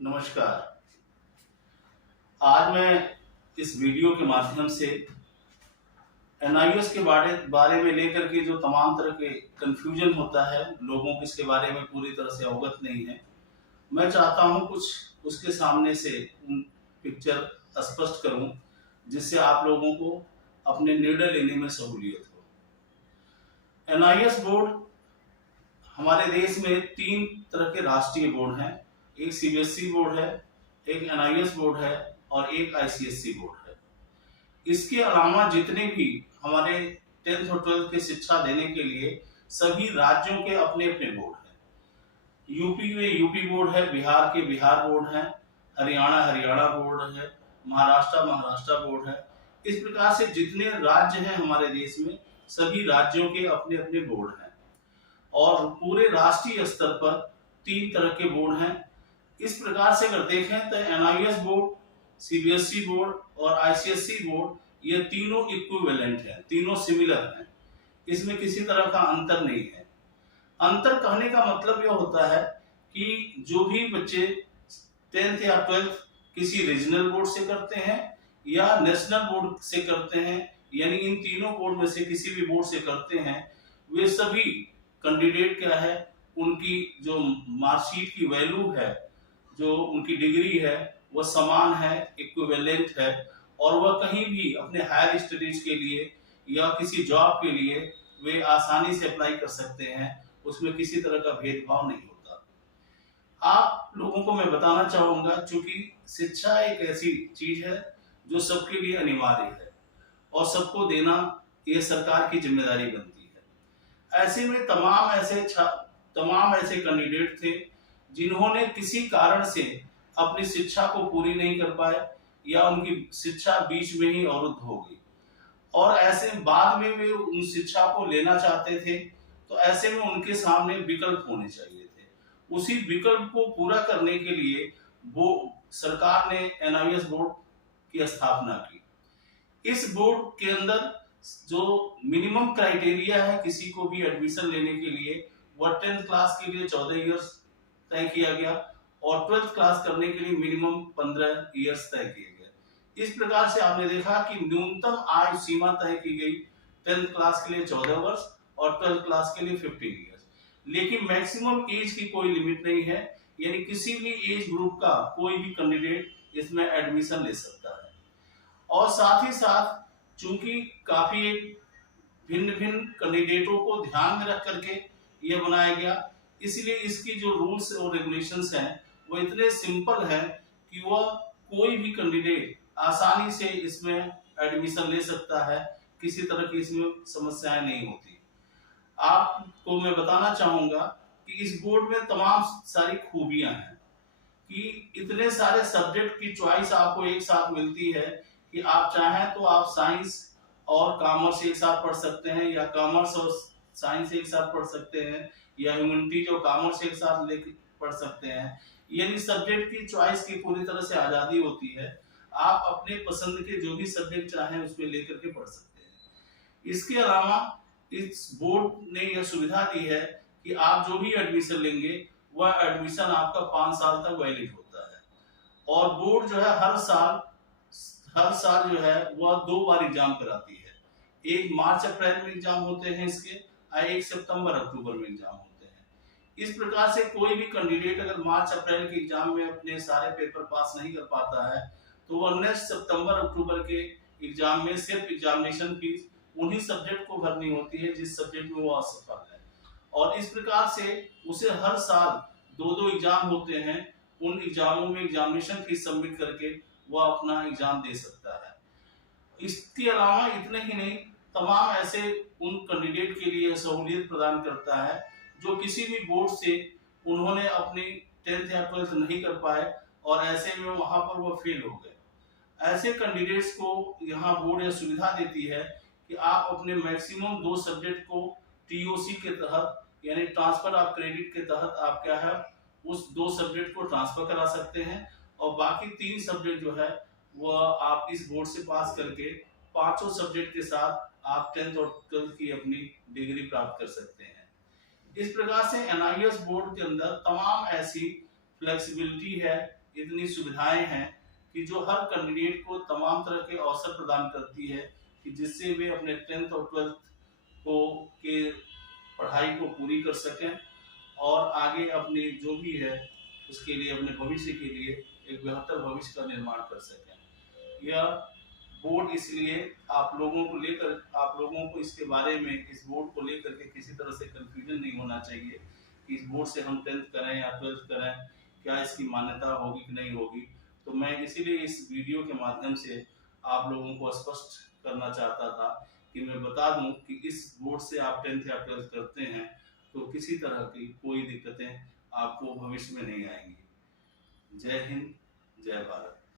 नमस्कार। आज मैं इस वीडियो के माध्यम से एनआईएस के बारे में लेकर के जो तमाम तरह के कंफ्यूजन होता है, लोगों को इसके बारे में पूरी तरह से अवगत नहीं है। मैं चाहता हूं कुछ उसके सामने से उन पिक्चर स्पष्ट करूं, जिससे आप लोगों को अपने निर्णय लेने में सहूलियत हो। एनआईएस बोर्ड हमारे देश में 3 तरह के राष्ट्रीय बोर्ड हैं। एक सीबीएसई बोर्ड है, एक एनआईएस बोर्ड है और एक आईसीएसई बोर्ड है। इसके अलावा जितने भी हमारे 10th और 12th की शिक्षा देने के लिए सभी राज्यों के अपने अपने बोर्ड हैं। यूपी में यूपी बोर्ड है, बिहार के बिहार बोर्ड है, हरियाणा बोर्ड है, महाराष्ट्र बोर्ड है। इस प्रकार से जितने राज्य हैं हमारे देश में, सभी राज्यों के अपने अपने बोर्ड हैं और पूरे राष्ट्रीय स्तर पर 3 तरह के बोर्ड हैं। इस प्रकार से अगर देखें तो एनआईएस बोर्ड, सीबीएसई बोर्ड और आईसीएसई बोर्ड, ये तीनों इक्विवेलेंट हैं, तीनों सिमिलर हैं। इसमें किसी तरह का अंतर नहीं है। अंतर कहने का मतलब यह होता है कि जो भी बच्चे 10th या 12th किसी रीजनल बोर्ड से करते हैं या नेशनल बोर्ड से करते हैं, यानी इन तीनों बोर्ड में से किसी भी बोर्ड से करते हैं, वे सभी कैंडिडेट क्या है, उनकी जो मार्कशीट की वैल्यू है, जो उनकी डिग्री है, वह समान है, इक्विवेलेंट है और वह कहीं भी अपने हायर स्टडीज के लिए या किसी जॉब के लिए वे आसानी से अप्लाई कर सकते हैं। उसमें किसी तरह का भेदभाव नहीं होता। आप लोगों को मैं बताना चाहूंगा, चूंकि शिक्षा एक ऐसी चीज है जो सबके लिए अनिवार्य है और सबको देना ये सरकार की जिम्मेदारी बनती है। ऐसे में तमाम ऐसे कैंडिडेट थे जिन्होंने किसी कारण से अपनी शिक्षा को पूरी नहीं कर पाए या उनकी शिक्षा बीच में ही अवरुद्ध हो गई और ऐसे बाद में वे उन शिक्षा को लेना चाहते थे, तो ऐसे में उनके सामने विकल्प होने चाहिए थे। उसी विकल्प को पूरा करने के लिए वो सरकार ने एनआईएस बोर्ड की स्थापना की। इस बोर्ड के अंदर जो मिनिमम क्राइटेरिया है किसी को भी एडमिशन लेने के लिए, वह 10th क्लास के लिए 14 इयर्स तय किया गया और 12th क्लास करने के लिए मिनिमम 15 इयर्स तय किए गए। इस प्रकार से आपने देखा कि न्यूनतम आयु सीमा तय की गई 10th क्लास के लिए 14 वर्ष और 12th क्लास के लिए 15 इयर्स। लेकिन मैक्सिमम एज की कोई लिमिट नहीं है, यानी किसी भी एज ग्रुप का कोई भी कैंडिडेट इसमें एडमिशन ले सकता है। और साथ ही साथ चूंकि काफी भिन्न भिन्न कैंडिडेटों को ध्यान में रख करके यह बनाया गया, इसलिए इसकी जो रूल्स और रेगुलेशंस हैं वो इतने सिंपल है कि वह कोई भी कैंडिडेट आसानी से इसमें एडमिशन ले सकता है। किसी तरह की इसमें समस्याएं नहीं होती। आपको मैं बताना चाहूंगा कि इस बोर्ड में तमाम सारी खूबियां हैं कि इतने सारे सब्जेक्ट की चॉइस आपको एक साथ मिलती है कि आप चाहें तो आप साइंस और कॉमर्स एक साथ पढ़ सकते हैं या कॉमर्स और साइंस एक साथ पढ़ सकते हैं या ह्यूमैनिटीज और कॉमर्स एक साथ लेकर पढ़ सकते हैं। यानी सब्जेक्ट की चॉइस की पूरी तरह से आजादी होती है। आप अपने पसंद के जो भी सब्जेक्ट चाहें उसमें लेकर के पढ़ सकते हैं। इसके अलावा इस बोर्ड ने यह सुविधा दी है कि आप जो भी एडमिशन लेंगे वह एडमिशन आपका 5 साल तक वैलिड होता है और बोर्ड जो है हर साल जो है वह 2 बार एग्जाम कराती है। एक मार्च अप्रैल में एग्जाम होते हैं इसके और एक सितंबर अक्टूबर में एग्जाम होते हैं। इस प्रकार से कोई भी कैंडिडेट अगर मार्च अप्रैल के एग्जाम में अपने सारे पेपर पास नहीं कर पाता है तो वह नेक्स्ट सितंबर अक्टूबर के एग्जाम में सिर्फ एग्जामिनेशन फीस उन्हीं सब्जेक्ट को भरनी होती है जिस सब्जेक्ट में वो असफल है। और इस प्रकार से उसे हर साल 2 एग्जाम होते हैं। उन एग्जामों में एग्जामिनेशन फीस सबमिट करके वह अपना एग्जाम दे सकता है। इसके अलावा इतने ही नहीं, तमाम ऐसे उन कैंडिडेट के लिए सहूलियत प्रदान करता है जो किसी भी बोर्ड से उन्होंने अपनी 10th या 12th नहीं कर पाए और ऐसे में वहां पर वो फेल हो गए। ऐसे कैंडिडेट्स को यहाँ बोर्ड यह सुविधा देती है कि आप अपने मैक्सिमम 2 सब्जेक्ट को टीओसी के तहत यानी ट्रांसफर ऑफ क्रेडिट के तहत आप क्या है उस 2 सब्जेक्ट को ट्रांसफर करा सकते हैं और बाकी 3 सब्जेक्ट जो है वह आप इस बोर्ड से पास करके 5 सब्जेक्ट के साथ आप 10th और 12th की अपनी डिग्री प्राप्त कर सकते हैं। इस प्रकार से एनआईएस बोर्ड के अंदर तमाम ऐसी फ्लेक्सिबिलिटी है, इतनी सुविधाएं हैं कि जो हर कैंडिडेट को तमाम तरह के अवसर प्रदान करती है कि जिससे वे अपने 10th और 12th को के पढ़ाई को पूरी कर सकें और आगे अपने जो भी है उसके लिए, अपने भविष्य के लिए एक बेहतर भविष्य का निर्माण कर सकें। यह बोर्ड इसलिए आप लोगों को इसके बारे में, इस बोर्ड को लेकर के किसी तरह से कंफ्यूजन नहीं होना चाहिए कि इस बोर्ड से हम 10th करें या 12th करें, क्या इसकी मान्यता होगी कि नहीं होगी। तो मैं इसीलिए इस वीडियो के माध्यम से आप लोगों को स्पष्ट करना चाहता था कि मैं बता दूं कि इस बोर्ड से आप 10th या 12th करते हैं तो किसी तरह की कोई दिक्कतें आपको भविष्य में नहीं आएंगी। जय हिंद, जय भारत।